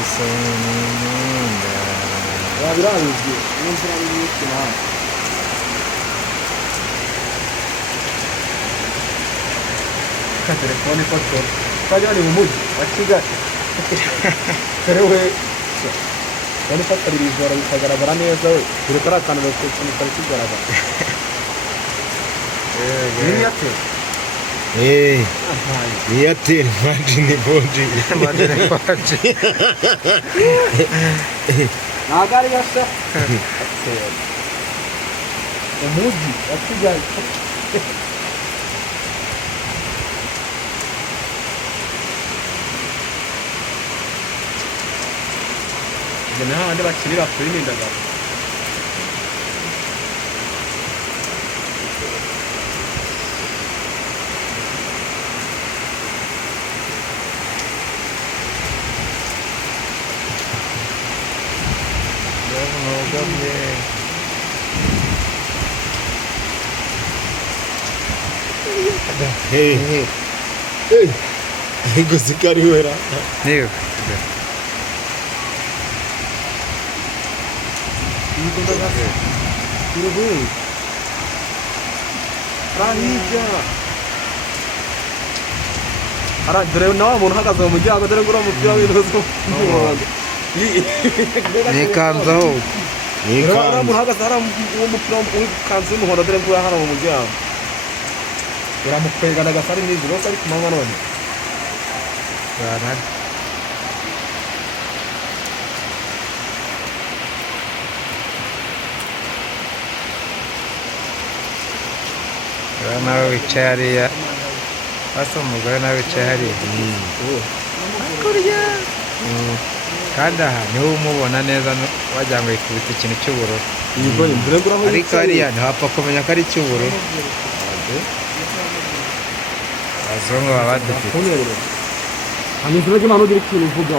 usonunda birabizi n'inzira y'ikina ka telefone foto twajya ni mu mujyi wa Kigali terewe wani fatari ijoro bikagaragara neza we biri kuri akantu gakuntu kari kigaragara yate Airtel Martin Bondi nagari yasa umujyi wa Kigali Jana handi bakirira kuri n'indagara Gozikari wera Neo Ara dore nawe umuntu uhagaze mu mujyi dore ngura umupira w'inozo Nikanzaho Ara umuntu uhagaze ara umupira w'ikanzu y'umuhondo dore ngura hano mu mujyi uramukwega nagasari nijoro wose ari kumanywa none Barahari nawe wicaye hariya basa umugore nawe wicaye hariya hakurya kandi aha niho umubona neza wagira ngo yikubita ikintu cy'ubururu ariko hariya ntiwapfa kumenya ko ari icy'ubururu abazungu baba badufite hanyuma ugira ikintu uvuga